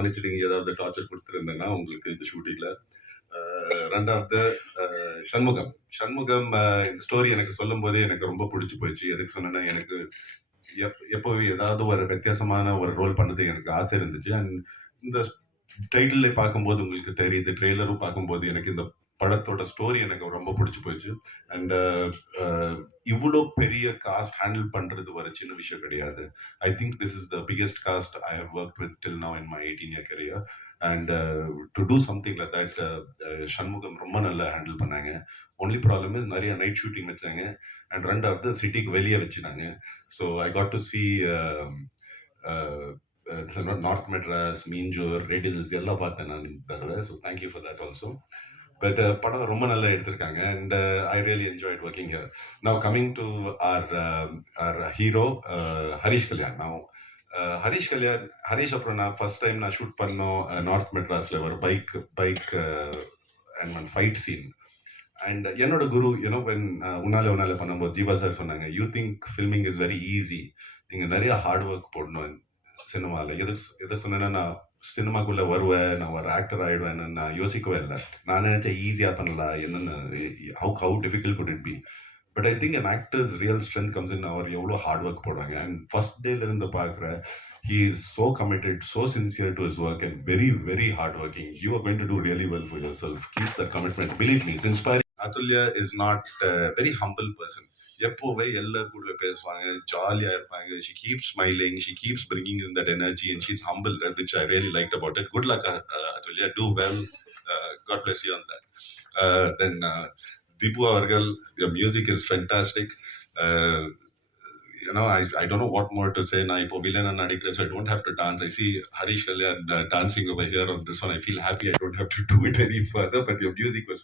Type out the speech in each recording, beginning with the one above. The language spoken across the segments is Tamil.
மன்னிச்சிடுங்க ஏதாவது டார்ச்சர் கொடுத்துருந்தேன்னா உங்களுக்கு இந்த ஷூட்டிங்ல ரெண்டாவது சண்முகம். சண்முகம் இந்த ஸ்டோரி எனக்கு சொல்லும் போதே எனக்கு ரொம்ப பிடிச்சி போயிடுச்சு எதுக்கு சொன்னேன்னா எனக்கு எப்- எப்போவே ஏதாவது ஒரு வித்தியாசமான ஒரு ரோல் பண்ணது எனக்கு ஆசை இருந்துச்சு. அண்ட் இந்த டைட்டில் பார்க்கும்போது உங்களுக்கு தெரியுது. ட்ரெய்லரும் பார்க்கும்போது எனக்கு இந்த படத்தோட ஸ்டோரி எனக்கு ரொம்ப பிடிச்சி போயிடுச்சு அண்ட் uh, uh, இவ்வளோ பெரிய காஸ்ட் ஹேண்டில் பண்ணுறது ஒரு சின்ன விஷயம் கிடையாது. I think this is the biggest cast I have work with till now in my eighteen year career and to do something like that Shanmugam ரொம்ப நல்லா ஹேண்டில் பண்ணாங்க. ஒன்லி ப்ராப்ளம் இஸ் நிறைய நைட் ஷூட்டிங் வச்சாங்க. அண்ட் ரெண்டாவது சிட்டிக்கு வெளியே வச்சுனாங்க so I got to see North Madras Minjur radials எல்லாம் பார்த்தேன் நான் தடவை. So thank you for that also but படம் ரொம்ப நல்லா எடுத்திருக்காங்க. And I really enjoyed working here now coming to our our hero Harish Kalyan நான் ஹரிஷ் கல்யாண் ஹரிஷ் அப்புறம் நான் ஃபர்ஸ்ட் டைம் நான் ஷூட் பண்ணோம் நார்த் மெட்ராஸில் ஒரு bike bike and one fight scene and என்னோட குரு யூனோ வென் உன்னால உன்னால பண்ணும்போது ஜீவா சார் சொன்னாங்க you think filming is very easy நீங்கள் நிறைய ஹார்ட் ஒர்க் போடணும். சினிமாவில் எது எதை சொன்னேன்னா நான் சினிமாக்குள்ள வருவேன் நான் ஒரு ஆக்டர் ஆகிடுவேன்னு நான் யோசிக்கவே இல்லை நான் நினச்சேன் ஈஸியாக பண்ணலாம் என்னென்னு how how difficult could it be but I think an actor's real strength comes in அவர் எவ்வளோ ஹார்ட் ஒர்க் போடுறாங்க அண்ட் ஃபர்ஸ்ட் டேலேருந்து பார்க்குற he is so committed so sincere to is work and very very hard working you are goin to do really well for yourself keep the commitment believe me inspiring Athulya is not very humble person எப்போவே எல்லாரும் கூட பேசுவாங்க ஜாலியா இருப்பாங்க she keep smiling she keeps bringing in that energy and she's humble which I really like about it good luck Athulya do well god bless you on that then Dhibu அவர்கள் music is fantastic you know, I, I don't know what more to say. நான் இப்போ வில்லன் நடிக்கிறேன் so I don't have to dance. I see Harish Kalyan uh, dancing over here on this one. I feel happy I don't have to do it any further, but your music was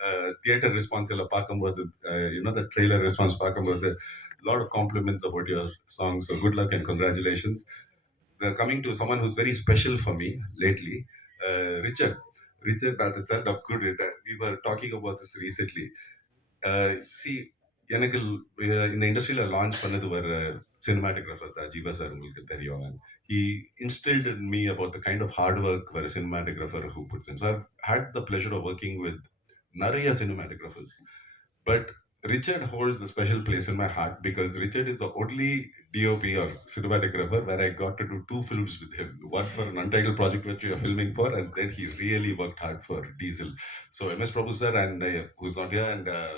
fantastic. Uh, theater response எல்லாம் பார்க்கும்போது uh, you know the trailer response பார்க்கும்போது lot of compliments about your song. So good luck and congratulations. We're coming to someone who's very special for me lately, uh, Richard. Richard Badatan of Good. We were talking about this recently. Uh, see, எனக்கு அஹ், இந்த இண்டஸ்ட்ரியில் லான்ச் பண்ணது ஒரு சினிமாட்டோகிராஃபர் தான் ஜீவா சார் உங்களுக்கு தெரியும் he instilled in me about the kind of hard work ஒரு cinematographer who puts in so had the pleasure of working with நிறைய cinematographers but Richard holds a special place in my heart because Richard is the only DOP or cinematographer where I got to do two films with him. One for an untitled project which we are filming for, and then he really worked hard for Diesel. So MS Prabhu sir and uh, who's not here and uh,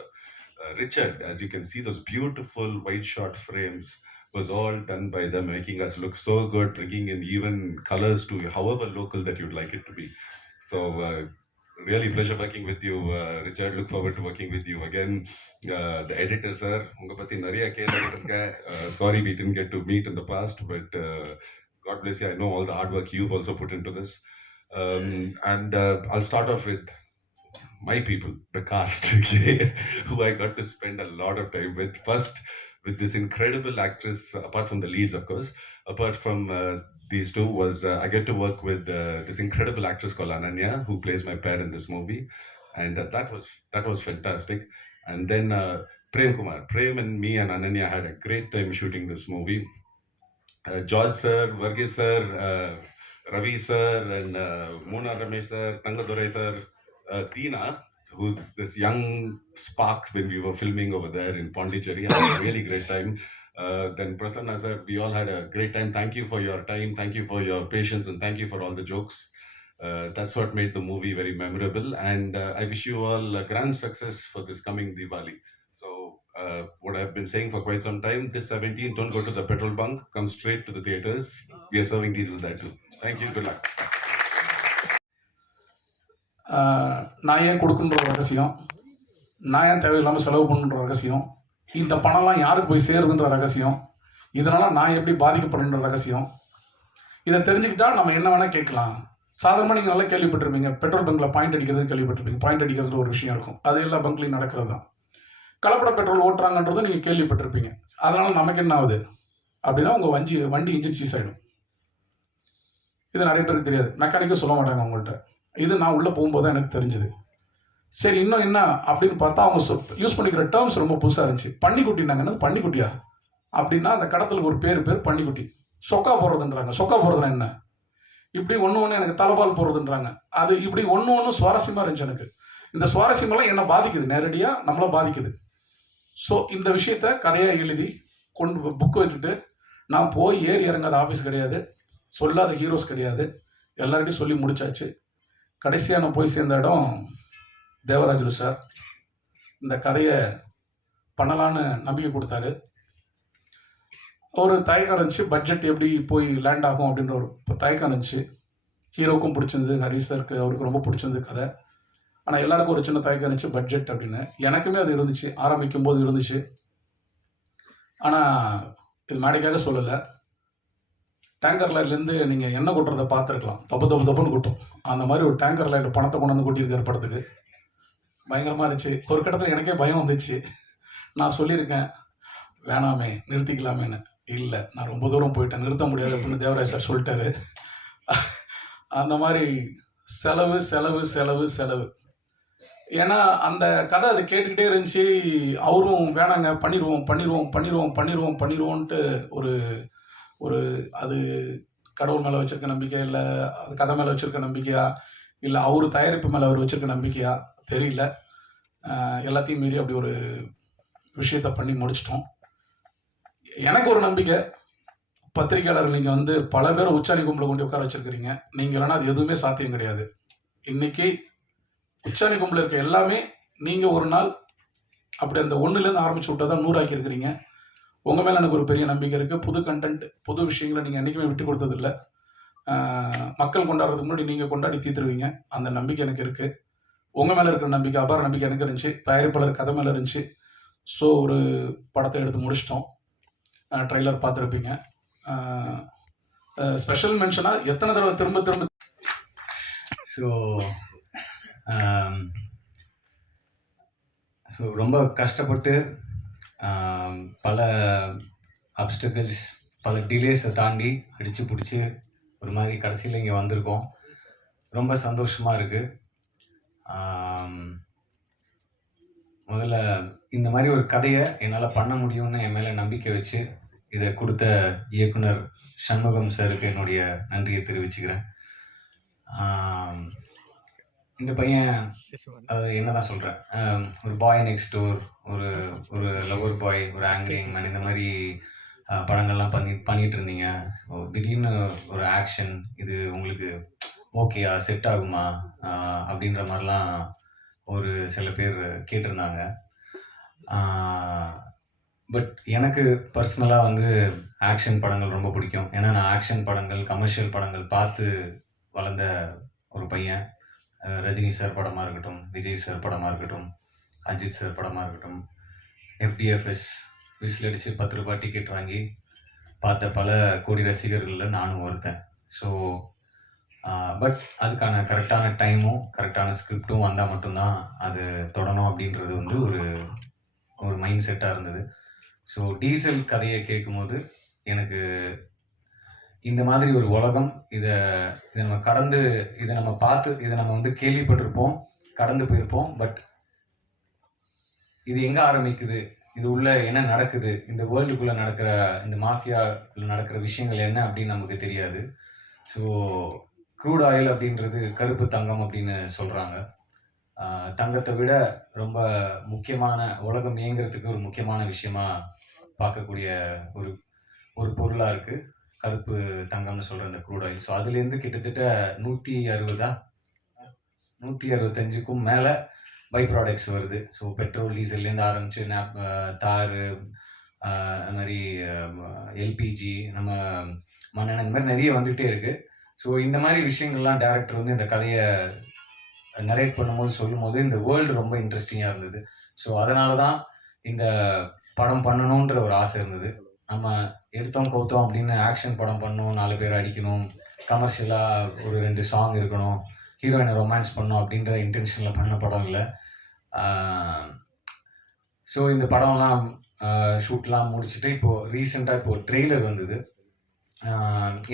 uh, Richard, as you can see, those beautiful white shot frames was all done by them, making us look so good, bringing in even colors to however local that you'd like it to be. So, uh, really pleasure working with you, uh, Richard. Look forward to working with you again. Uh, the editor, sir, உங்க பத்தி நிறைய கேள்விப்பட்டிருக்கேன். Uh, sorry we didn't get to meet in the past, but uh, God bless you. I know all the hard work you've also put into this. Um, and uh, I'll start off with my people, the cast, okay, who I got to spend a lot of time with. First, with this incredible actress, apart from the leads, of course, apart from uh, these two, was uh, I get to work with uh, this incredible actress called Ananya, who plays my pet in this movie, and uh, that was that was fantastic. And then uh, Prem Kumar, Prem and me and Ananya had a great time shooting this movie. Uh, George sir, Varghese sir, uh, Ravi sir, and uh, Mona Ramesh sir, Tangadurai sir, uh, Tina, who's this young spark when we were filming over there in Pondicherry. Had a really great time. Uh, then Prasanna sir, we all had a great time. Thank you for your time. Thank you for your patience, and thank you for all the jokes. Uh, that's what made the movie very memorable. And uh, I wish you all a grand success for this coming Diwali. So, uh, what I've been saying for quite some time this 17th, don't go to the petrol bunk, come straight to the theaters. We are serving diesel there too. Thank you. Good luck. ஆஹ் நான் ஏன் கொடுக்குன்ற ரகசியம் நான் ஏன் தேவையில்லாமல் செலவு பண்ணுன்ற ரகசியம் இந்த பணம்லாம் யாருக்கு போய் சேருதுன்ற ரகசியம்? இதனால் நான் எப்படி பாதிக்கப்படுன்ற ரகசியம்? இதை தெரிஞ்சுக்கிட்டா நம்ம என்ன வேணால் கேட்கலாம். சாதாரணமாக நீங்கள் நல்லா கேள்விப்பட்டிருப்பீங்க. பெட்ரோல் பங்கில் பாயிண்ட் அடிக்கிறது கேள்விப்பட்டிருப்பீங்க. பாயிண்ட் அடிக்கிறது ஒரு விஷயம் இருக்கும். அது எல்லா பங்க்லையும் நடக்கிறது தான் கலப்பட பெட்ரோல் ஓட்டுறாங்கன்றதும் நீங்கள் கேள்விப்பட்டிருப்பீங்க. அதனால் நமக்கு என்ன ஆகுது? அப்படிதான் உங்கள் வண்டி வண்டி இன்ஜின் சீஸ் ஆகிடும் இது நிறைய பேருக்கு தெரியாது. மெக்கானிக்கும் சொல்ல மாட்டாங்க உங்கள்கிட்ட இது நான் உள்ளே போகும்போது தான் எனக்கு தெரிஞ்சது. சரி இன்னும் என்ன அப்படின்னு பார்த்தா அவங்க யூஸ் பண்ணிக்கிற டேர்ம்ஸ் ரொம்ப புதுசாக இருந்துச்சு. பன்னிக்குட்டினாங்க என்னது? பன்னிக்குட்டியா? அப்படின்னா அந்த கடத்தலுக்கு ஒரு பேர் பேர் பன்னிக்குட்டி. சொக்கா போடுறதுன்றாங்க. சொக்கா போடுறதுனா என்ன? இப்படி ஒன்று ஒன்று எனக்கு தலைபால் போடுறதுன்றாங்க. அது இப்படி ஒன்று ஒன்று சுவாரஸ்யமாக இருந்துச்சு எனக்கு. இந்த சுவாரஸ்யமெல்லாம் என்ன பாதிக்குது. நேரடியாக நம்மளை பாதிக்குது. ஸோ இந்த விஷயத்த கதையாக எழுதி கொண்டு புக் வச்சுட்டு நான் போய் ஏறி இறங்காத ஆஃபீஸ் கிடையாது. சொல்லாத ஹீரோஸ் கிடையாது. எல்லார்டையும் சொல்லி முடிச்சாச்சு. கடைசியாக நான் போய் சேர்ந்த இடம் தேவராஜு சார் இந்த கதையை பண்ணலான்னு நம்பிக்கை கொடுத்தாரு. ஒரு தயக்கம் இருந்துச்சு பட்ஜெட் எப்படி போய் லேண்ட் ஆகும் அப்படின்ற ஒரு தயக்கம் இருந்துச்சு. ஹீரோக்கும் பிடிச்சிருந்தது ஹரி சாருக்கு அவருக்கு ரொம்ப பிடிச்சிருந்தது கதை. ஆனால் எல்லாருக்கும் ஒரு சின்ன தயக்கம் இருந்துச்சு பட்ஜெட் அப்படின்னு. எனக்குமே அது இருந்துச்சு ஆரம்பிக்கும் போது இருந்துச்சு. ஆனால் இது மேடைக்காக சொல்லலை. டேங்கர் லைட்லேருந்து நீங்கள் என்ன கொட்டுறதை பார்த்துருக்கலாம். தப்பு தப்பு தப்புன்னு கொட்டும். அந்த மாதிரி ஒரு டேங்கர் லைட் பணத்தை கொண்டு வந்து கொட்டியிருக்காரு படத்துக்கு. பயங்கரமாக இருந்துச்சு. ஒரு கட்டத்தில் எனக்கே பயம் வந்துச்சு. நான் சொல்லியிருக்கேன் வேணாமே நிறுத்திக்கலாமேன்னு. இல்லை நான் ரொம்ப தூரம் போயிட்டேன். நிறுத்த முடியாது. அப்படின்னு தேவராஜ் சார் சொல்லிட்டாரு. அந்த மாதிரி செலவு செலவு செலவு செலவு. ஏன்னா அந்த கதை அது கேட்டுக்கிட்டே இருந்துச்சு. அவரும் வேணாங்க பண்ணிடுவோம் பண்ணிடுவோம் பண்ணிடுவோம் பண்ணிடுவோம் பண்ணிடுவோன்ட்டு ஒரு ஒரு அது கடவுள் மேலே வச்சிருக்க நம்பிக்கை இல்லை அது கதை மேலே வச்சுருக்க நம்பிக்கையா? இல்லை அவர் தயாரிப்பு மேலே அவர் வச்சுருக்க நம்பிக்கையா? தெரியல. எல்லாத்தையும் மீறி அப்படி ஒரு விஷயத்த பண்ணி முடிச்சிட்டோம். எனக்கு ஒரு நம்பிக்கை பத்திரிக்கையாளர் நீங்கள் வந்து பல பேர் உச்சாணி கும்பலை கொண்டு உட்கார வச்சிருக்கிறீங்க. நீங்கள் இல்லைன்னா அது எதுவுமே சாத்தியம் கிடையாது. இன்னைக்கு உச்சாணி கும்பல் இருக்க எல்லாமே நீங்கள் ஒரு நாள் அப்படி அந்த ஒன்றுலேருந்து ஆரம்பிச்சு விட்டா தான் நூறாக்கி இருக்கிறீங்க. உங்கள் மேலே எனக்கு ஒரு பெரிய நம்பிக்கை இருக்குது புது கண்டென்ட் புது விஷயங்களை நீங்கள் என்றைக்குமே விட்டு கொடுத்ததில்ல. மக்கள் கொண்டாடுறதுக்கு முன்னாடி நீங்கள் கொண்டாடி தீர்த்துருவீங்க அந்த நம்பிக்கை எனக்கு இருக்குது உங்கள் மேலே இருக்கிற நம்பிக்கை அபார நம்பிக்கை எனக்கு இருந்துச்சு. தயாரிப்பாளர் கதை மேலே இருந்துச்சு. ஸோ ஒரு படத்தை எடுத்து முடிச்சிட்டோம். ட்ரெய்லர் பார்த்துருப்பீங்க. ஸ்பெஷல் மென்ஷனாக எத்தனை தடவை திரும்ப திரும்ப ஸோ ஸோ ரொம்ப கஷ்டப்பட்டு பல அப்டக்கிள்ஸ் பல டிலேஸை தாண்டி அடித்து பிடிச்சி ஒரு மாதிரி கடைசியில் இங்கே வந்திருக்கோம். ரொம்ப சந்தோஷமாக இருக்குது முதல்ல இந்த மாதிரி ஒரு கதையை என்னால் பண்ண முடியும்னு என் மேலே நம்பிக்கை வச்சு இதை கொடுத்த இயக்குனர் சண்முகம் சாருக்கு என்னுடைய நன்றியை தெரிவிச்சுக்கிறேன். இந்த பையன் அது என்னதான் சொல்கிறேன் ஒரு பாய் நெக்ஸ்ட் டோர் ஒரு ஒரு லவர் பாய் ஒரு ஆங்கிரிங் மேன் இந்த மாதிரி படங்கள்லாம் பண்ணி பண்ணிட்டு இருந்தீங்க. ஸோ திடீர்னு ஒரு ஆக்ஷன் இது உங்களுக்கு ஓகேயா செட் ஆகுமா? அப்படின்ற மாதிரிலாம் ஒரு சில பேர் கேட்டிருந்தாங்க. பட் எனக்கு பர்சனலாக வந்து ஆக்ஷன் படங்கள் ரொம்ப பிடிக்கும். ஏன்னா நான் ஆக்ஷன் படங்கள் கமர்ஷியல் படங்கள் பார்த்து வளர்ந்த ஒரு பையன். ரஜினி சார் படமாக இருக்கட்டும் விஜய் சார் படமாக இருக்கட்டும் அஜித் சார் படமாக இருக்கட்டும் எஃப்டிஎஃப்எஸ் விசில் அடித்து பத்து ரூபாய் டிக்கெட் வாங்கி பார்த்த பல கோடி ரசிகர்களில் நானும் ஒருத்தன். ஸோ பட் அதுக்கான கரெக்டான டைமும் கரெக்டான ஸ்கிரிப்டும் வந்தால் மட்டும்தான் அது தொடணும் அப்படின்றது வந்து ஒரு ஒரு மைண்ட் செட்டாக இருந்தது. ஸோ டீசல் கதையை கேட்கும்போது எனக்கு இந்த மாதிரி ஒரு உலகம் இதை இதை நம்ம கடந்து இதை நம்ம பார்த்து இதை நம்ம வந்து கேள்விப்பட்டிருப்போம் கடந்து போயிருப்போம் பட் இது எங்கே ஆரம்பிக்குது? இது உள்ள என்ன நடக்குது? இந்த வேர்ல்டுக்குள்ளே நடக்கிற இந்த மாஃபியாவில் நடக்கிற விஷயங்கள் என்ன அப்படின்னு நமக்கு தெரியாது. ஸோ க்ரூட் ஆயில் அப்படின்றது கருப்பு தங்கம் அப்படின்னு சொல்கிறாங்க தங்கத்தை விட ரொம்ப முக்கியமான உலகம் இயங்குறதுக்கு ஒரு முக்கியமான விஷயமா பார்க்கக்கூடிய ஒரு ஒரு பொருளாக இருக்குது கருப்பு தங்கம்னு சொல்கிற அந்த க்ரூட் ஆயில். ஸோ அதுலேருந்து கிட்டத்தட்ட நூற்றி அறுபதா நூற்றி அறுபத்தஞ்சுக்கும் மேலே பை ப்ராடக்ட்ஸ் வருது. ஸோ பெட்ரோல் டீசல்லேருந்து ஆரம்பித்து நேப் தார் அது மாதிரி எல்பிஜி நம்ம மண்ணெண்ணெய் இந்த மாதிரி நிறைய வந்துகிட்டே இருக்குது ஸோ இந்த மாதிரி விஷயங்கள்லாம் டேரக்டர் வந்து இந்த கதையை நரேட் பண்ணும்போது சொல்லும்போது இந்த வேர்ல்டு ரொம்ப இன்ட்ரெஸ்டிங்காக இருந்தது. ஸோ அதனால தான் இந்த படம் பண்ணணுன்ற ஒரு ஆசை இருந்தது. நம்ம எடுத்தோம் கவுத்தோம் அப்படின்னு ஆக்ஷன் படம் பண்ணணும் நாலு பேர் அடிக்கணும் கமர்ஷியலாக ஒரு ரெண்டு சாங் இருக்கணும் ஹீரோயினை ரொமான்ஸ் பண்ணணும் அப்படின்ற இன்டென்ஷனில் பண்ண படம் இல்லை. ஸோ இந்த படம்லாம் ஷூட்லாம் முடிச்சுட்டு இப்போது ரீசெண்டாக இப்போது ட்ரெய்லர் வந்தது.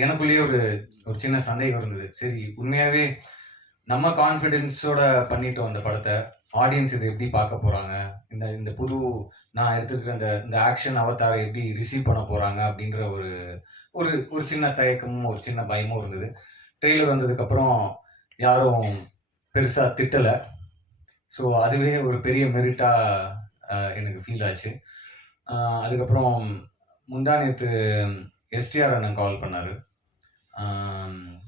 எனக்குள்ளேயே ஒரு ஒரு சின்ன சந்தேகம் இருந்தது. சரி உண்மையாகவே நம்ம கான்ஃபிடென்ஸோட பண்ணிட்டோம் அந்த படத்தை. ஆடியன்ஸ் இதை எப்படி பார்க்க போகிறாங்க இந்த இந்த புது நான் எடுத்துக்கிற இந்த இந்த ஆக்ஷன் அவதாரை எப்படி ரிசீவ் பண்ண போகிறாங்க அப்படின்ற ஒரு ஒரு ஒரு சின்ன தயக்கமும் ஒரு சின்ன பயமும் இருந்தது. ட்ரெய்லர் வந்ததுக்கப்புறம் யாரும் பெருசாக திட்டலை. ஸோ அதுவே ஒரு பெரிய மெரிட்டாக எனக்கு ஃபீல் ஆச்சு. அதுக்கப்புறம் முந்தா நேற்று எஸ்டிஆர் அண்ணன் கால் பண்ணார்.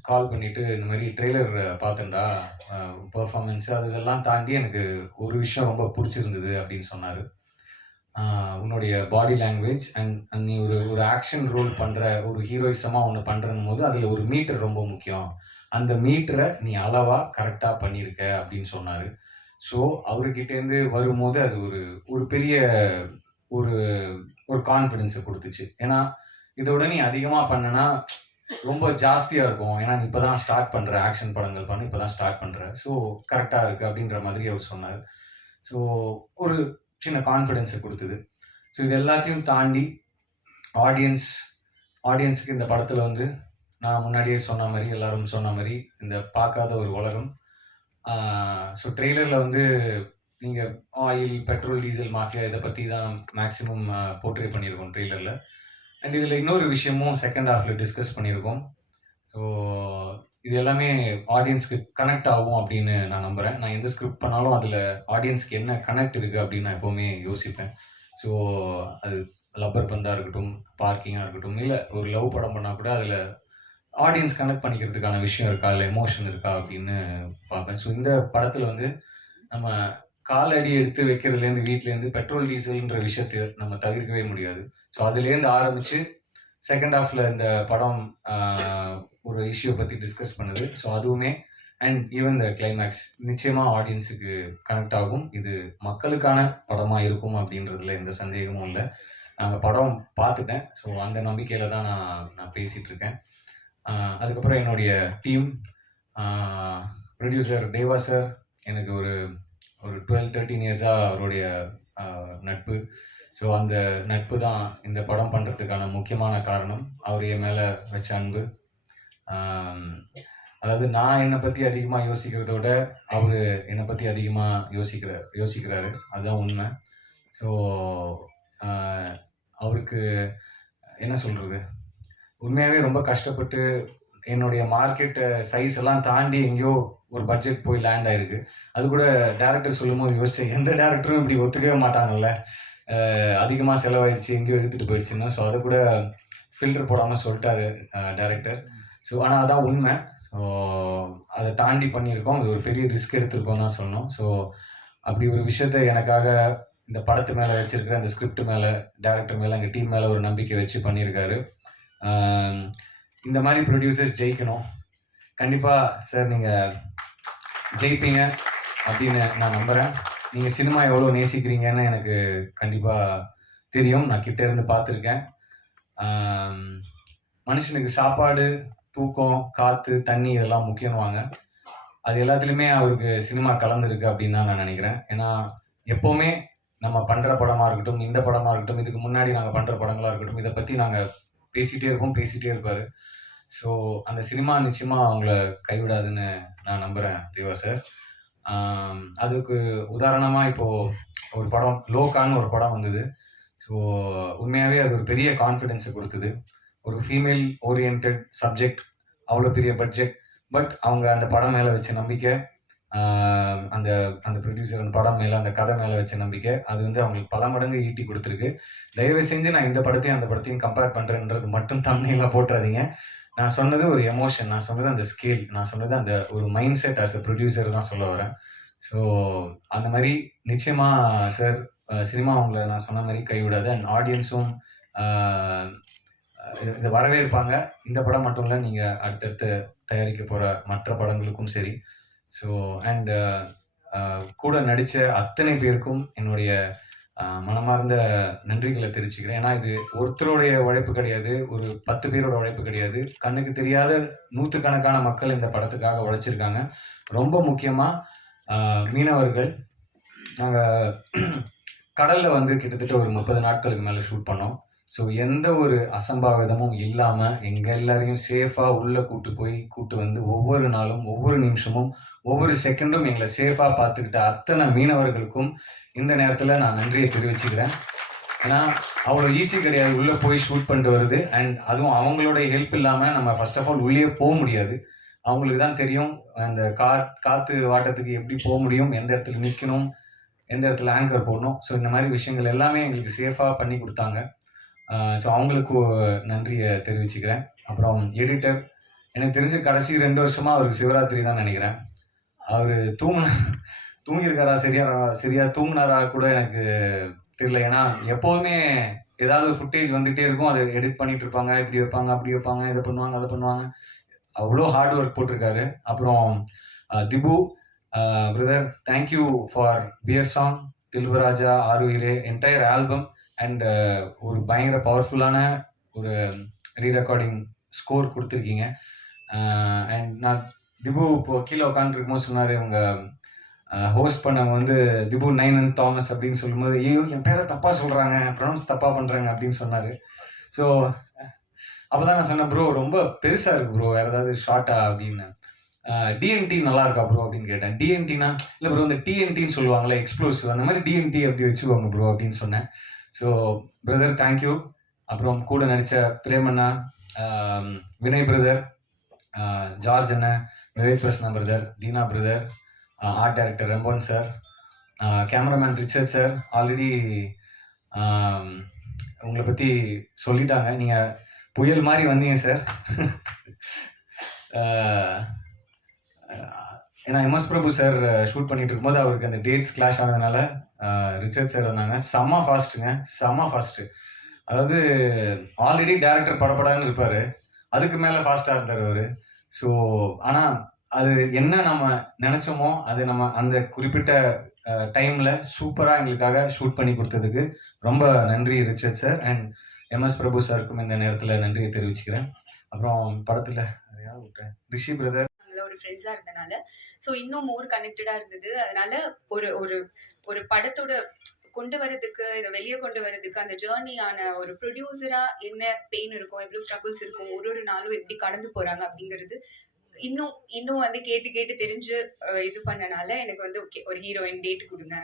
கால் பண்ணிவிட்டு இந்த மாதிரி ட்ரெய்லர் பார்த்தேன்டா. பர்ஃபார்மன்ஸு அது இதெல்லாம் தாண்டி எனக்கு ஒரு விஷயம் ரொம்ப பிடிச்சிருந்தது அப்படின்னு சொன்னார். உன்னுடைய பாடி லாங்குவேஜ் அண்ட் நீ ஒரு ஒரு ஆக்ஷன் ரோல் பண்ணுற ஒரு ஹீரோயிசமாக ஒன்று பண்ணுறன் போது அதில் ஒரு மீட்டர் ரொம்ப முக்கியம். அந்த மீட்டரை நீ அளவாக கரெக்டாக பண்ணியிருக்க அப்படின்னு சொன்னார். ஸோ அவர்கிட்டேருந்து வரும்போது அது ஒரு ஒரு பெரிய ஒரு ஒரு கான்ஃபிடென்ஸை கொடுத்துச்சு. ஏன்னா இதோட நீ அதிகமாக பண்ணனா ரொம்ப ஜாஸ்தியாக இருக்கும். ஏன்னா நீ இப்போ தான் ஸ்டார்ட் பண்ணுற ஆக்ஷன் படங்கள் பண்ணி இப்போ தான் ஸ்டார்ட் பண்ணுற ஸோ கரெக்டாக இருக்குது அப்படின்ற மாதிரி அவர் சொன்னார். ஸோ ஒரு சின்ன கான்ஃபிடென்ஸை கொடுத்தது. ஸோ இது எல்லாத்தையும் தாண்டி ஆடியன்ஸ் ஆடியன்ஸுக்கு இந்த படத்தில் வந்து நான் முன்னாடியே சொன்ன மாதிரி எல்லாரும் சொன்ன மாதிரி இந்த பார்க்காத ஒரு உலகம். ஸோ ட்ரெய்லரில் வந்து நீங்கள் ஆயில் பெட்ரோல் டீசல் மாஃபியா இதை பற்றி தான் மேக்ஸிமம் போர்ட்ரே பண்ணியிருக்கோம் ட்ரெய்லரில் அண்ட் இதில் இன்னொரு விஷயமும் செகண்ட் ஹாஃபில் டிஸ்கஸ் பண்ணியிருக்கோம். ஸோ இது எல்லாமே ஆடியன்ஸ்க்கு கனெக்ட் ஆகும் அப்படின்னு நான் நம்புகிறேன் நான் எந்த ஸ்கிரிப்ட் பண்ணாலும் அதில் ஆடியன்ஸ்க்கு என்ன கனெக்ட் இருக்குது அப்படின்னு நான் எப்போவுமே யோசிப்பேன். ஸோ அது லப்பர் பந்தாக இருக்கட்டும் பார்க்கிங்காக இருக்கட்டும் இல்லை ஒரு லவ் படம் பண்ணால் கூட அதில் ஆடியன்ஸ் கனெக்ட் பண்ணிக்கிறதுக்கான விஷயம் இருக்கா இல்லை எமோஷன் இருக்கா அப்படின்னு பார்ப்பேன். ஸோ இந்த படத்தில் வந்து நம்ம காலடி எடுத்து வைக்கிறதுலேருந்து வீட்டிலேருந்து பெட்ரோல் டீசல்ன்ற விஷயத்தை நம்ம தவிர்க்கவே முடியாது. ஸோ அதுலேருந்து ஆரம்பித்து செகண்ட் ஹாஃபில் இந்த படம் ஒரு இஷ்யூ பற்றி டிஸ்கஸ் பண்ணுது. ஸோ அதுவுமே அண்ட் ஈவன் த கிளைமேக்ஸ் நிச்சயமாக ஆடியன்ஸுக்கு கனெக்ட் ஆகும். இது மக்களுக்கான படமாக இருக்கும் அப்படின்றதுல எந்த சந்தேகமும் இல்லை. நாங்கள் படம் பார்த்துட்டேன். ஸோ அந்த நம்பிக்கையில் தான் நான் நான் பேசிகிட்டு இருக்கேன் அதுக்கப்புறம் என்னுடைய டீம் ப்ரொடியூசர் தேவா சார் எனக்கு ஒரு ஒரு டுவெல் தேர்ட்டீன் இயர்ஸாக அவருடைய நட்பு. ஸோ அந்த நட்பு தான் இந்த படம் பண்ணுறதுக்கான முக்கியமான காரணம். அவர் என் மேலே வச்ச அன்பு. அதாவது நான் என்னை பற்றி அதிகமாக யோசிக்கிறதோட அவர் என்னை பற்றி அதிகமாக யோசிக்கிற யோசிக்கிறாரு. அதுதான் உண்மை. ஸோ அவருக்கு என்ன சொல்கிறது உண்மையாகவே ரொம்ப கஷ்டப்பட்டு என்னுடைய மார்க்கெட் சைஸ் எல்லாம் தாண்டி எங்கேயோ ஒரு பட்ஜெட் போய் லேண்ட் ஆயிருக்கு. அது கூட டேரக்டர் சொல்லும்போது யோசிச்சு எந்த டேரக்டரும் இப்படி ஒத்துக்கவே மாட்டாங்கல்ல? அதிகமாக செலவாயிடுச்சு எங்கேயோ எடுத்துகிட்டு போயிடுச்சுன்னா. ஸோ அதை கூட ஃபில்டர் போடாமல் சொல்லிட்டாரு டேரக்டர் ஸோ ஆனால் அதான் உண்மை. ஸோ அதை தாண்டி பண்ணியிருக்கோம். அது ஒரு பெரிய ரிஸ்க் எடுத்திருக்கோம் தான் சொல்லணும். ஸோ அப்படி ஒரு விஷயத்த எனக்காக இந்த படத்து மேலே வச்சிருக்கிற அந்த ஸ்கிரிப்ட் மேலே டேரக்டர் மேலே எங்கள் டீம் மேலே ஒரு நம்பிக்கை வச்சு பண்ணியிருக்காரு. இந்த மாதிரி ப்ரொடியூசர்ஸ் ஜெயிக்கணும். கண்டிப்பாக சார் நீங்கள் ஜெயிப்பீங்க அப்படின்னு நான் நம்புகிறேன் நீங்கள் சினிமா எவ்வளோ நேசிக்கிறீங்கன்னு எனக்கு கண்டிப்பாக தெரியும். நான் கிட்ட இருந்து பார்த்துருக்கேன். மனுஷனுக்கு சாப்பாடு தூக்கம் காற்று தண்ணி இதெல்லாம் முக்கியம்வாங்க அது எல்லாத்துலேயுமே அவருக்கு சினிமா கலந்துருக்கு அப்படின்னு தான் நான் நினைக்கிறேன். ஏன்னா எப்போவுமே நம்ம பண்ணுற படமாக இருக்கட்டும் இந்த படமாக இருக்கட்டும் இதுக்கு முன்னாடி நாங்கள் பண்ணுற படங்களாக இருக்கட்டும் இதை பற்றி நாங்கள் பேசிகிட்டே இருப்போம் பேசிகிட்டே இருப்பார். ஸோ அந்த சினிமா நிச்சயமாக அவங்கள கைவிடாதுன்னு நான் நம்புகிறேன் தேவா சார் அதுக்கு உதாரணமாக இப்போது ஒரு படம் லோகான்னு ஒரு படம் வந்தது. ஸோ உண்மையாகவே அது ஒரு பெரிய கான்ஃபிடென்ஸை கொடுத்தது. ஒரு ஃபீமேல் ஓரியன்ட் சப்ஜெக்ட் அவ்வளோ பெரிய பட்ஜெட் பட் அவங்க அந்த படம் மேலே வச்ச நம்பிக்கை அந்த அந்த ப்ரொடியூசர் அந்த படம் மேலே அந்த கதை மேலே வச்ச நம்பிக்கை அது வந்து அவங்களுக்கு பல மடங்கு ஈட்டி கொடுத்துருக்கு. தயவு செஞ்சு நான் இந்த படத்தையும் அந்த படத்தையும் கம்பேர் பண்ணுறேன்றது மட்டும் தமிழில் போட்டுறாதீங்க. நான் சொன்னது ஒரு எமோஷன் நான் சொன்னது அந்த ஸ்கேல் நான் சொன்னது அந்த ஒரு mind set as a producer தான் சொல்ல வரேன். ஸோ அந்த மாதிரி நிச்சயமாக சார் சினிமா அவங்கள நான் சொன்ன மாதிரி கைவிடாது அண்ட் ஆடியன்ஸும் இதை வரவேற்பாங்க. இந்த படம் மட்டும் இல்லை நீங்கள் அடுத்தடுத்து தயாரிக்க போகிற மற்ற படங்களுக்கும் சரி. ஸோ அண்ட் கூட நடித்த அத்தனை பேருக்கும் என்னுடைய மனமார்ந்த நன்றிகளை தெரிவிச்சுக்கிறேன். ஏன்னா இது ஒருத்தருடைய உழைப்பு கிடையாது ஒரு பத்து பேரோட உழைப்பு கிடையாது. கண்ணுக்கு தெரியாத நூற்றுக்கணக்கான மக்கள் இந்த படத்துக்காக உழைச்சிருக்காங்க. ரொம்ப முக்கியமாக மீனவர்கள் நாங்கள் கடலில் வந்து கிட்டத்தட்ட ஒரு முப்பது நாட்களுக்கு மேலே ஷூட் பண்ணோம். ஸோ எந்த ஒரு அசம்பாவிதமும் இல்லாமல் எங்கள் எல்லாரையும் சேஃபாக உள்ளே கூட்டு போய் கூட்டு வந்து ஒவ்வொரு நாளும் ஒவ்வொரு நிமிஷமும் ஒவ்வொரு செகண்டும் எங்களை சேஃபாக பார்த்துக்கிட்ட அத்தனை மீனவர்களுக்கும் இந்த நேரத்தில் நான் நன்றியை தெரிவிச்சுக்கிறேன். ஏன்னா அவ்வளோ ஈஸி கிடையாது. உள்ளே போய் ஷூட் பண்ணிட்டு வருது. அண்ட் அதுவும் அவங்களோட ஹெல்ப் இல்லாமல் நம்ம ஃபர்ஸ்ட் ஆஃப் ஆல் உள்ளே போக முடியாது. அவங்களுக்கு தான் தெரியும் அந்த கா காற்று வாட்டத்துக்கு எப்படி போக முடியும் எந்த இடத்துல நிற்கணும் எந்த இடத்துல ஆங்கர் போடணும். ஸோ இந்த மாதிரி விஷயங்கள் எல்லாமே எங்களுக்கு சேஃபாக பண்ணி கொடுத்தாங்க. ஸோ அவங்களுக்கு நன்றியை தெரிவிச்சுக்கிறேன். அப்புறம் எடிட்டர் எனக்கு தெரிஞ்ச கடைசி ரெண்டு வருஷமாக அவருக்கு சிவராத்திரி தான் நினைக்கிறேன். அவர் தூங்க தூங்கியிருக்காரா சரியா சரியா தூங்கினாரா கூட எனக்கு தெரியல. ஏன்னா எப்போதுமே ஏதாவது ஃபுட்டேஜ் வந்துகிட்டே இருக்கும். அதை எடிட் பண்ணிட்டு இருப்பாங்க. இப்படி வைப்பாங்க அப்படி வைப்பாங்க இதை பண்ணுவாங்க அதை பண்ணுவாங்க. அவ்வளோ ஹார்ட் ஒர்க் போட்டிருக்காரு. அப்புறம் Dhibu brother thank you for pier song தில்வராஜா ஆறுயிரே என்டையர் ஆல்பம் அண்ட் uh, ஒரு பயங்கர பவர்ஃபுல்லான ஒரு ரீ ரெக்கார்டிங் ஸ்கோர் கொடுத்துருக்கீங்க அண்ட் uh, நான் திபு இப்போ கீழே உட்காந்துருக்கும்போது சொன்னார் இவங்க ஹோஸ்ட் uh, பண்ணவங்க வந்து திபு நைன் அண்ட் தாமஸ் அப்படின்னு சொல்லும்போது ஐயோ என் பேரை தப்பாக சொல்கிறாங்க ப்ரொனவுன்ஸ் தப்பாக பண்ணுறாங்க அப்படின்னு சொன்னார். ஸோ அப்போ தான் நான் சொன்னேன் ப்ரோ ரொம்ப பெருசாக இருக்குது ப்ரோ வேறு ஏதாவது ஷார்ட்டா அப்படின்னு. டிஎன்டி நல்லா இருக்கா ப்ரோ அப்படின்னு கேட்டேன். டிஎன்டினா இல்லை ப்ரோ இந்த டிஎன்டின்னு சொல்லுவாங்களே எக்ஸ்ப்ளோசிவ் அந்த மாதிரி டிஎன்டி அப்படி வச்சுக்கோங்க ப்ரோ அப்படின்னு சொன்னேன். ஸோ பிரதர் தேங்க்யூ அப்புறம் கூட நடித்த பிரேமண்ணா வினய் பிரதர் ஜார்ஜ் அண்ணன் Vivek Prasanna brother Deena brother art director Rembon sir cameraman Richard sir already உங்களை பற்றி சொல்லிட்டாங்க. நீங்கள் புயல் மாதிரி வந்தீங்க சார் ஏன்னா எம்எஸ் பிரபு சார் ஷூட் பண்ணிட்டு இருக்கும்போது அவருக்கு அந்த டேட்ஸ் கிளாஷ் ஆனதுனால ரிச்சர்ட் சார் வந்தாங்க. செம்ம ஃபாஸ்ட்டுங்க செம்ம ஃபாஸ்ட்டு அதாவது ஆல்ரெடி டேரக்டர் படப்படான்னு இருப்பார். அதுக்கு மேலே ஃபாஸ்ட்டாக இருந்தார் அவர். ஸோ ஆனால் அது என்ன நம்ம நினச்சோமோ அது நம்ம அந்த குறிப்பிட்ட டைமில் சூப்பராக எங்களுக்காக ஷூட் பண்ணி கொடுத்ததுக்கு ரொம்ப நன்றி Richard sir. And MS Prabhu சாருக்கும் இந்த நேரத்தில் நன்றியை தெரிவிச்சுக்கிறேன். அப்புறம் படத்தில் நிறையா விட்டேன் ரிஷி பிரதர் ஒரு ஃப்ரெண்ட்ஸாக இருந்தனால ஸோ இன்னும் மோர் கனெக்டடாக இருந்தது. அதனால ஒரு ஒரு ஒரு படத்தோட கொண்டு வரதுக்கு இதை வெளியே கொண்டு வரதுக்கு அந்த ஜேர்னியான ஒரு ப்ரொடியூசரா என்ன பெயின் இருக்கும் எவ்வளோ ஸ்ட்ரகிள்ஸ் இருக்கும் ஒரு ஒரு நாளும் எப்படி கடந்து போறாங்க அப்படிங்கிறது இன்னும் இன்னும் வந்து கேட்டு கேட்டு தெரிஞ்சு இது பண்ணனால எனக்கு வந்து ஓகே ஒரு ஹீரோயின் டேட் கொடுங்க.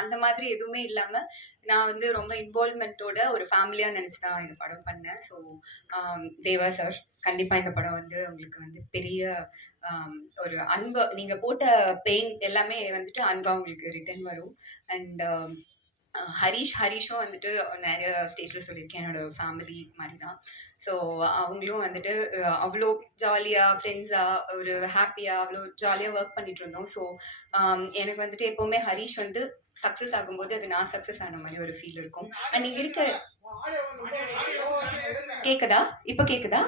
அந்த மாதிரி எதுவுமே இல்லாம நான் வந்து ரொம்ப இன்வால்மெண்ட்டோட ஒரு ஃபேமிலியா நினைச்சு தான் இந்த படம் பண்ணேன். ஸோ தேவா சார் கண்டிப்பா இந்த படம் வந்து உங்களுக்கு வந்து பெரிய ஒரு அன்பு நீங்க போட்ட பெயின் எல்லாமே வந்துட்டு அன்பா உங்களுக்கு ரிட்டர்ன் வரும். அண்ட் ஹரிஷ் ஹரீஷும் வந்துட்டு நிறைய ஸ்டேஜில் சொல்லியிருக்கேன். என்னோட ஃபேமிலி மாதிரி தான் ஸோ அவங்களும் வந்துட்டு அவ்வளோ ஜாலியாக ஃப்ரெண்ட்ஸாக ஒரு ஹாப்பியாக அவ்வளோ ஜாலியாக ஒர்க் பண்ணிட்டு இருந்தோம். ஸோ um, எனக்கு வந்துட்டு எப்போவுமே ஹரிஷ் வந்து சக்ஸஸ் ஆகும்போது அது நான் சக்ஸஸ் ஆன மாதிரி ஒரு ஃபீல் இருக்கும். அண்ட் இங்கே இருக்க கேட்குதா இப்போ கேட்குதா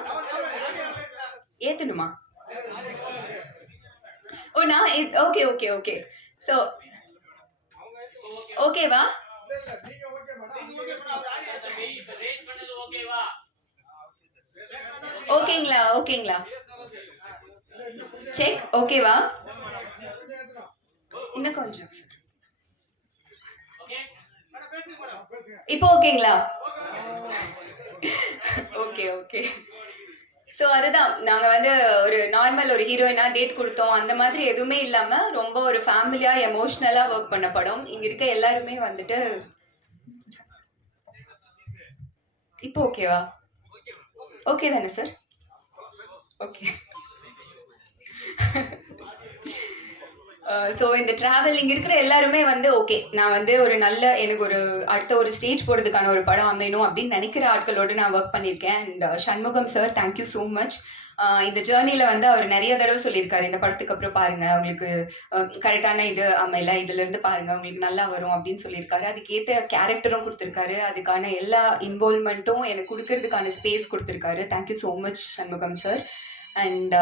ஏற்றணுமா ஓ நான் ஓகே ஓகே ஓகே ஸோ ஓகேவா ஓகேங்களா ஓகேங்களா? செக் ஓகேவா? இன்னும் கொஞ்சம் இப்போ ஓகேங்களா? Okay okay. ஸோ அதுதான். நாங்கள் வந்து ஒரு நார்மல் ஒரு ஹீரோயினாக டேட் கொடுத்தோம். அந்த மாதிரி எதுவுமே இல்லாமல் ரொம்ப ஒரு ஃபேமிலியாக எமோஷ்னலாக ஒர்க் பண்ண படம். இங்கே இருக்க எல்லாருமே வந்துட்டு இப்போ ஓகேவா ஓகே தானே சார் ஓகே Uh, ஸோ இந்த ட்ராவல் இங்கே இருக்கிற எல்லாருமே வந்து ஓகே நான் வந்து ஒரு நல்ல எனக்கு ஒரு அடுத்த ஒரு ஸ்டேஜ் போகிறதுக்கான ஒரு படம் அமையணும் அப்படின்னு நினைக்கிற ஆட்களோடு நான் ஒர்க் பண்ணியிருக்கேன். And uh, Shanmugam sir thank you so much இந்த ஜேர்னியில் வந்து அவர் நிறைய தடவை சொல்லியிருக்காரு. இந்த படத்துக்கு அப்புறம் பாருங்கள் உங்களுக்கு uh, கரெக்டான இது அமையல இதுலேருந்து பாருங்கள் உங்களுக்கு நல்லா வரும் அப்படின்னு சொல்லியிருக்காரு. அதுக்கேற்ற கேரக்டரும் கொடுத்துருக்காரு. அதுக்கான எல்லா இன்வால்மெண்ட்டும் எனக்கு கொடுக்கறதுக்கான ஸ்பேஸ் கொடுத்துருக்காரு. Thank you so much Shanmugam sir and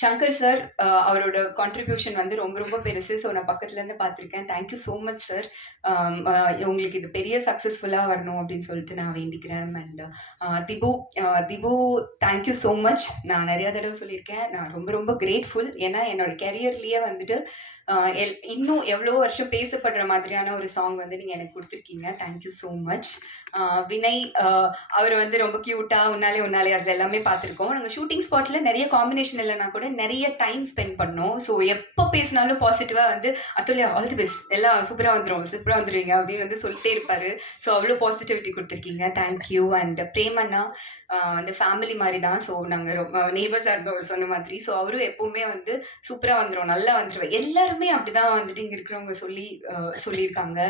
Shankar sir அவரோட கான்ட்ரிபியூஷன் வந்து ரொம்ப ரொம்ப பெருசு. ஸோ நான் பக்கத்துலேருந்து பார்த்துருக்கேன். Thank you so much sir um, uh, உங்களுக்கு இது பெரிய சக்ஸஸ்ஃபுல்லாக வரணும் அப்படின்னு சொல்லிட்டு நான் வேண்டிக்கிறேன். And uh, uh, Dibu Dibu thank you so much நான் நிறையா தடவை சொல்லியிருக்கேன். நான் ரொம்ப ரொம்ப கிரேட்ஃபுல் ஏன்னா என்னோட கெரியர்லேயே வந்துட்டு எல் இன்னும் எவ்வளோ வருஷம் பேசப்படுற மாதிரியான ஒரு சாங் வந்து நீங்கள் எனக்கு கொடுத்துருக்கீங்க. Thank you so much Vinay அவர் வந்து ரொம்ப க்யூட்டாக உன்னாலே உன்னாலே அதில் எல்லாமே பார்த்துருக்கோம். நாங்கள் ஷூட்டிங் ஸ்பாட்டில் நிறைய காம்பினேஷன் இல்லைனா கூட நிறைய டைம் ஸ்பெண்ட் பண்ணோம். ஸோ எப்போ பேசினாலும் பாசிட்டிவாக வந்து அத்துலியா ஆல் தி பெஸ்ட் எல்லாம் சூப்பராக வந்துடும் சூப்பராக வந்துடுவீங்க அப்படின்னு வந்து சொல்லிட்டே இருப்பாரு. ஸோ அவ்வளோ பாசிட்டிவிட்டி கொடுத்துருக்கீங்க. தேங்க்யூ அண்ட் பிரேமண்ணா அந்த வந்து ஃபேமிலி மாதிரி தான் ஸோ நாங்கள் ரொம்ப நேபர்ஸாக இருந்தோம் அவர் சொன்ன மாதிரி. ஸோ அவரும் எப்பவுமே வந்து சூப்பராக வந்துடும் நல்லா வந்துடுவேன் எல்லாருமே அப்படிதான் வந்துட்டு இங்கே இருக்கிறவங்க சொல்லி சொல்லியிருக்காங்க.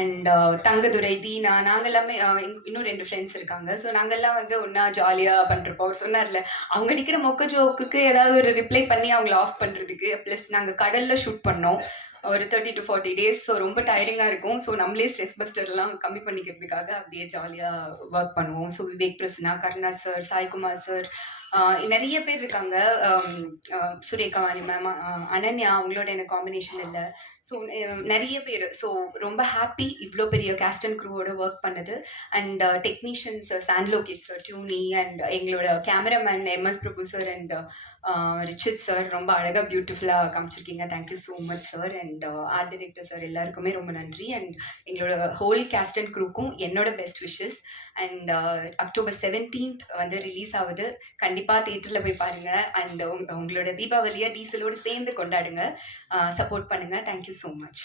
அண்ட் தங்கதுரை தீனா நாங்கள் எல்லாமே இன்னும் ரெண்டு ஃப்ரெண்ட்ஸ் இருக்காங்க. ஸோ நாங்கள்லாம் வந்து ஒன்றா ஜாலியாக பண்ணுறப்போ அவர் சொன்னார்ல அவங்க அடிக்கிற மொக்க ஜோக்குக்கு ஏதாவது ஒரு ரிப்ளை பண்ணி அவங்கள ஆஃப் பண்ணுறதுக்கு ப்ளஸ் நாங்கள் கடலில் ஷூட் பண்ணோம். ஒரு thirty to forty days so ரொம்ப டயரிங்காக இருக்கும். ஸோ நம்மளே ஸ்ட்ரெஸ் பஸ்டர்லாம் கம்மி பண்ணிக்கிறதுக்காக அப்படியே ஜாலியாக ஒர்க் பண்ணுவோம். So Vivek Prasanna Karuna sir Saikumar sir நிறைய பேர் இருக்காங்க. ஆம், மேம் அனன்யா அவங்களோட எனக்கு காம்பினேஷன் இல்லை. ஸோ நிறைய பேர். ஸோ ரொம்ப ஹாப்பி இவ்வளோ பெரிய கேஸ்ட் அண்ட் க்ரூவோட ஒர்க் பண்ணது. And technicians San Lokesh sir டியூனி and எங்களோட cameraman MS Prabhu sir and ரிச்சித் sir ரொம்ப அழகாக பியூட்டிஃபுல்லாக காமிச்சிருக்கீங்க. Thank you so much sir and and art director sir எல்லாருக்குமே ரொம்ப நன்றி. அண்ட் எங்களோட ஹோல் கேஸ்ட் அண்ட் குரூக்கும் என்னோட best wishes and October seventeenth வந்து ரிலீஸ் ஆகுது. கண்டிப்பாக தேட்டரில் போய் பாருங்கள் அண்ட் உங்களோட தீபாவளியை டீசலோடு சேர்ந்து கொண்டாடுங்க. சப்போர்ட் பண்ணுங்கள் தேங்க்யூ ஸோ மச்